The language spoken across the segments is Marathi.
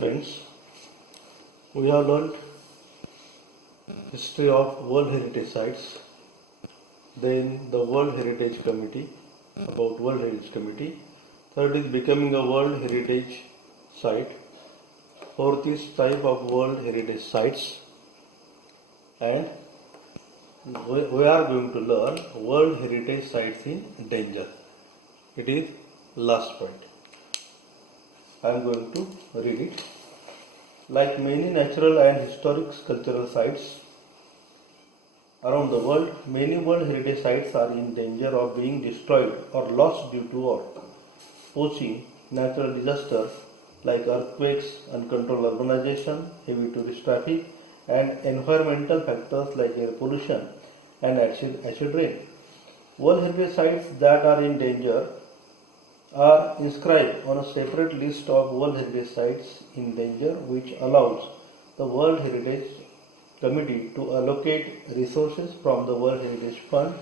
Friends, we have learned history of World Heritage Sites, then the World Heritage Committee, about World Heritage Committee. Third is becoming a World Heritage Site. Fourth is type of World Heritage Sites. And we are going to learn World Heritage Sites in danger. It is last point. I am going to read it. Like many natural and historic cultural sites around the world, many World Heritage Sites are in danger of being destroyed or lost due to poaching, natural disasters like earthquakes, uncontrolled urbanization, heavy tourist traffic, and environmental factors like air pollution and acid rain. World Heritage Sites that are in danger are inscribed on a separate list of World Heritage Sites in danger, which allows the World Heritage Committee to allocate resources from the World Heritage Fund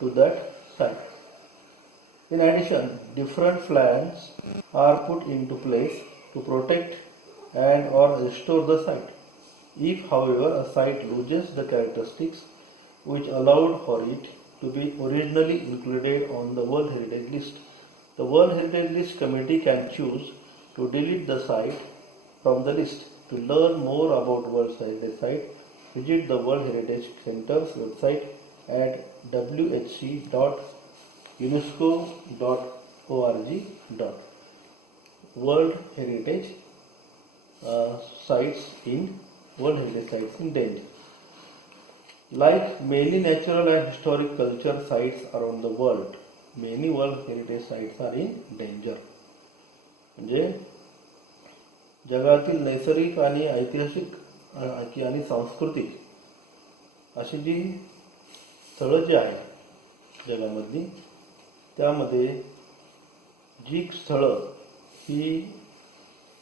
to that site. In addition, different plans are put into place to protect and or restore the site. If, however, a site loses the characteristics which allowed for it to be originally included on the World Heritage List, the World Heritage List Committee can choose to delete the site from the list. To learn more about World Heritage Site, visit the World Heritage Center's website at whc.unesco.org. World Heritage Sites in World Heritage Sites in danger. Like many natural and historic culture sites around the world, many World Heritage Sites are in danger. म्हणजे जगातील नैसर्गिक आणि ऐतिहासिक आणि सांस्कृतिक अशी जी स्थळं जी आहेत जगामधली, त्यामध्ये जी स्थळं ही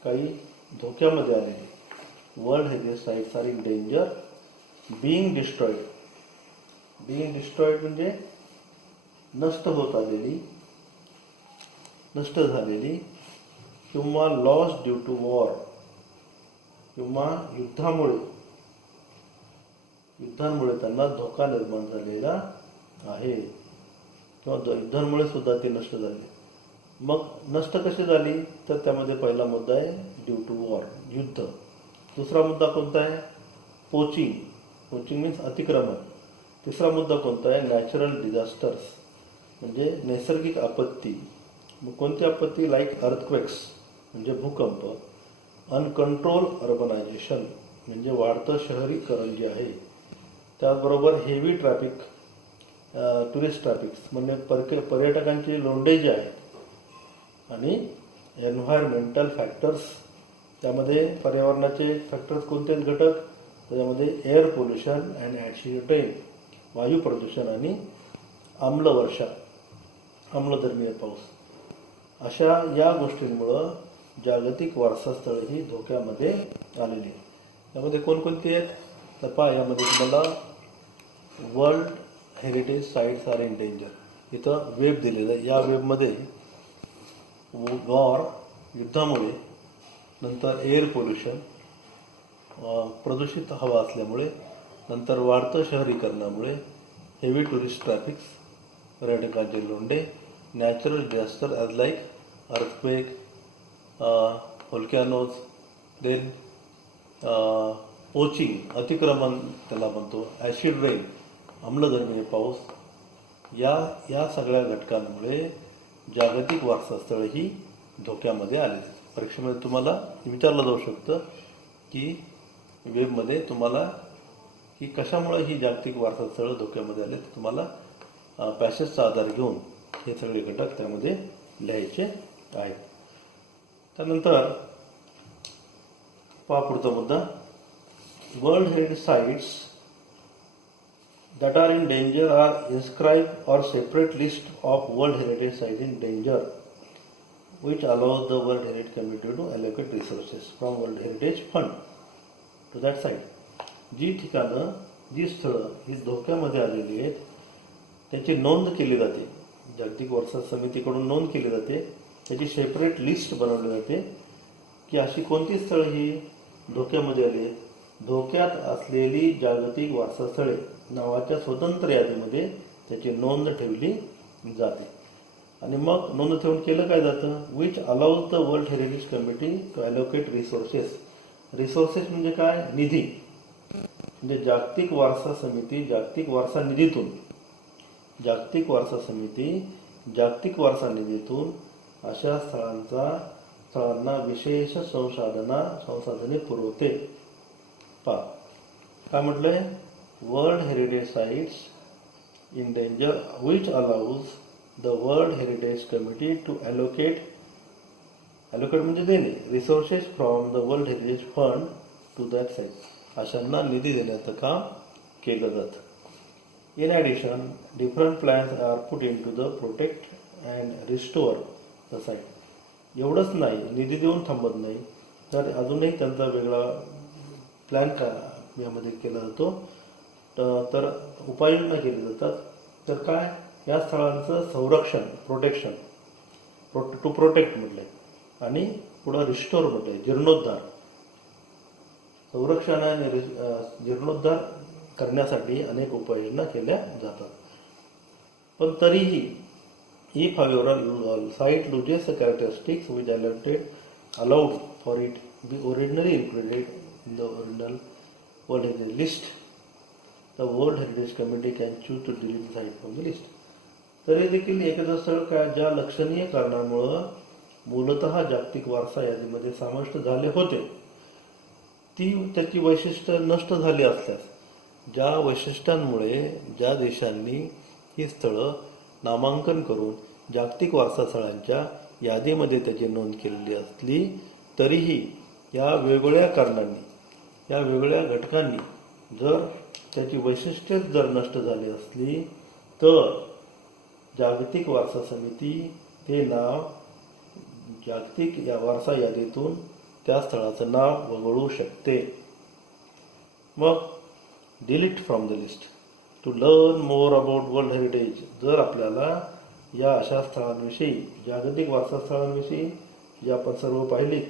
काही धोक्यामध्ये आलेली. World heritage sites are in danger being destroyed. Being destroyed म्हणजे नष्ट होत आलेली, नष्ट झालेली, किंवा लॉस ड्यू टू वॉर, किंवा युद्धांमुळे त्यांना धोका निर्माण झालेला आहे, किंवा युद्धांमुळे सुद्धा ते नष्ट झाले. मग नष्ट कशी झाली तर त्यामध्ये पहिला मुद्दा आहे ड्यू टू वॉर, युद्ध. दुसरा मुद्दा कोणता आहे? पोचिंग. पोचिंग मीन्स अतिक्रमण. तिसरा मुद्दा कोणता आहे? नॅचरल डिझास्टर्स म्हणजे नैसर्गिक आपत्ती. मग कोणती आपत्ती? लाईक अर्थक्वेक्स म्हणजे भूकंप, अनकंट्रोल अर्बनायझेशन म्हणजे वाढतं शहरीकरण जे आहे, त्याचबरोबर हेवी ट्रॅफिक, टुरिस्ट ट्रॅफिक म्हणजे पर्यटकांचे लोंढे जे आहेत, आणि एन्व्हायरमेंटल फॅक्टर्स. त्यामध्ये पर्यावरणाचे फॅक्टर्स कोणते घटक? त्याच्यामध्ये air pollution and acid rain, वायू प्रदूषण आणि आम्लवर्षा, आम्लधर्मीय पाऊस. अशा या गोष्टींमुळं जागतिक वारसास्थळं ही धोक्यामध्ये आलेली आहेत. यामध्ये कोणकोणती आहेत तर पहा, यामध्ये तुम्हाला world heritage sites are in danger इथं वेब दिलेलं आहे. या वेबमध्ये वॉर, युद्धामुळे, नंतर एअर पोल्युशन, प्रदूषित हवा असल्यामुळे, नंतर वाढतं शहरीकरणामुळे, हेवी टुरिस्ट ट्रॅफिक्स, पर्यटकांचे लोंढे, natural disaster as like earthquake, volcanoes, then poaching, अतिक्रमण त्याला म्हणतो, ॲसिड रेन, आम्लधर्मीय पाऊस. या सगळ्या घटकांमुळे जागतिक वारसास्थळं ही धोक्यामध्ये आलेली. परीक्षेमध्ये तुम्हाला विचारलं जाऊ शकतं की वेबमध्ये तुम्हाला की कशामुळे ही जागतिक वारसास्थळं धोक्यामध्ये आले, तर तुम्हाला पॅसेजचा आधार घेऊन हे सगळे घटक त्यामध्ये लिहायचे आहेत. त्यानंतर पहा पुढचा मुद्दा, world heritage sites that are in danger are inscribed or separate list of World Heritage Sites in danger, which allows the World Heritage Committee to allocate resources from World Heritage Fund to that site. जी ठिकाणं, जी स्थळं ही धोक्यामध्ये आलेली आहेत त्याची नोंद केली जाते, जागतिक वारसा समितीकडून नोंद केली जाते, त्याची सेपरेट लिस्ट बनवली जाते की अशी कोणती स्थळं ही धोक्यामध्ये आली आहेत. धोक्यात असलेली जागतिक वारसास्थळे नावाच्या स्वतंत्र यादीमध्ये त्याची नोंद ठेवली जाते. आणि मग नोंद ठेवून केलं काय जातं, which allows the world heritage committee to allocate resources. Resources म्हणजे काय, निधी. म्हणजे जागतिक वारसा समिती जागतिक वारसा निधीतून जागतिक वारसा निधीतून अशा स्थळांना विशेष संसाधने पुरवते. काय म्हटलंय, world heritage sites in danger which allows the world heritage committee to allocate म्हणजे देणे, resources from the world heritage fund to that site. अशांना निधी देण्याचं काम केलं जातं. In addition different plans are put in to the protect and restore the site. एवढंच नाही, निधी देऊन थांबत नाही, तर अजूनही त्यांचा वेगळा प्लॅन यामध्ये केला जातो. तर उपाययोजना केली जातात. तर काय, या स्थळांचं संरक्षण, टू प्रोटेक्ट म्हटलंय, आणि पुढं रिस्टोर म्हटलंय, जीर्णोद्धार. संरक्षण आणि जीर्णोद्धार करण्यासाठी अनेक उपाययोजना केल्या जातात. पण तरीही if however site loses the characteristics which allowed for it be originally included in the original World Heritage List, the World Heritage Committee can choose to delete the site from the list. तरी देखील एखादं स्थळ ज्या लक्षणीय कारणामुळं मूलतः जागतिक वारसा यादीमध्ये समाविष्ट झाले होते, त्याची वैशिष्ट्य नष्ट झाली असल्यास, ज्या वैशिष्ट्यांमुळे ज्या देशांनी ही स्थळं नामांकन करून जागतिक वारसा स्थळांच्या यादीमध्ये त्याची नोंद केलेली असली, तरीही या वेगवेगळ्या कारणांनी, या वेगवेगळ्या घटकांनी जर त्याची वैशिष्ट्यच जर नष्ट झाली असली, तर जागतिक वारसा समिती ते नाव जागतिक या वारसा यादीतून त्या स्थळाचं नाव वगळू शकते. मग delete from the list. To learn more about world heritage, जर आपल्याला या अशा स्थळांविषयी, जागतिक वारसा स्थळांविषयी जे आपण सर्व पाहिलीत,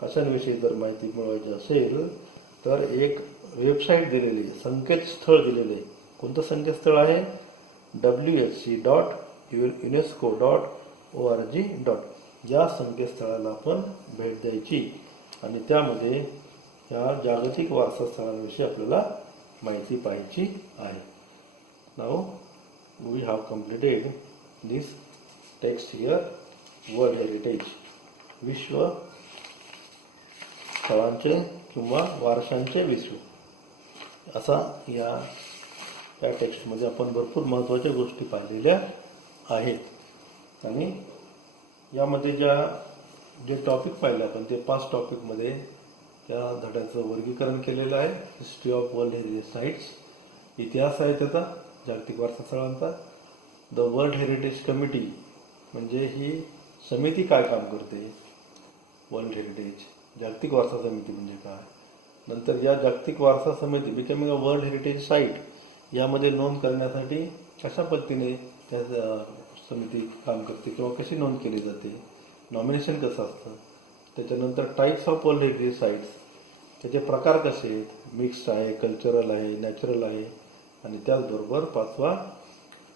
अशांविषयी जर माहिती मिळवायची असेल, तर एक वेबसाईट दिलेली, संकेतस्थळ दिलेले आहे. कोणतं संकेतस्थळ आहे, whc.unesco.org. या संकेतस्थळाला आपण भेट द्यायची आणि त्यामध्ये या जागतिक वारसा स्थळांविषयी आपल्याला माहिती पाहायची आहे. Now we have completed this text here, World Heritage, विश्व स्थळांचे किंवा वारशांचे विश्व. असा या टेक्स्टमध्ये आपण भरपूर महत्त्वाच्या गोष्टी पाहिलेल्या आहेत. आणि यामध्ये जे टॉपिक पाहिले आपण, ते 5 टॉपिकमध्ये त्या धड्याचं वर्गीकरण केलेलं आहे. History of world heritage sites, इतिहास आहे त्याचा जागतिक वारसा स्थळांचा. द वर्ल्ड हेरिटेज कमिटी म्हणजे ही समिती काय काम करते, वर्ल्ड हेरिटेज जागतिक वारसा समिती म्हणजे काय. नंतर या जागतिक वारसा समिती becoming a world heritage site, यामध्ये नोंद करण्यासाठी कशा पद्धतीने त्या समिती काम करते किंवा कशी नोंद केली जाते, नॉमिनेशन कसं असतं. त्याच्यानंतर types of world heritage sites, त्याचे प्रकार कसे आहेत, मिक्स्ड आहे, कल्चरल आहे, नॅचरल आहे. आणि त्याचबरोबर 5वा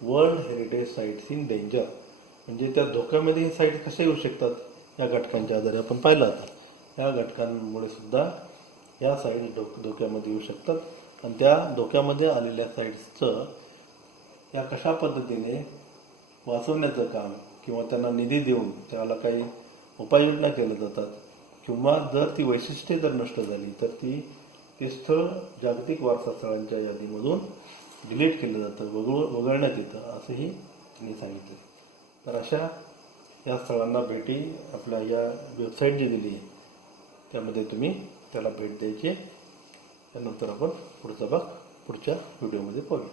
world heritage sites in danger, म्हणजे त्या धोक्यामध्ये ही साईट कशा येऊ शकतात, या घटकांच्या आधारे आपण पाहिलं आता. या घटकांमुळे सुद्धा या साईट्स धोक्यामध्ये येऊ शकतात. आणि त्या धोक्यामध्ये आलेल्या साईट्सचं या कशा पद्धतीने वाचवण्याचं काम किंवा त्यांना निधी देऊन त्याला काही उपाययोजना केल्या जातात, किंवा जर ती वैशिष्ट्ये जर नष्ट झाली तर ते स्थळ जागतिक वारसा स्थळांच्या यादीमधून डिलीट केलं जातं, वगळण्यात येतं, असंही त्यांनी सांगितलं. तर अशा या स्थळांना भेटी आपल्या या वेबसाईट जी दिली आहे त्यामध्ये तुम्ही त्याला भेट द्यायची. त्यानंतर आपण पुढचा भाग पुढच्या व्हिडिओमध्ये पाहूया.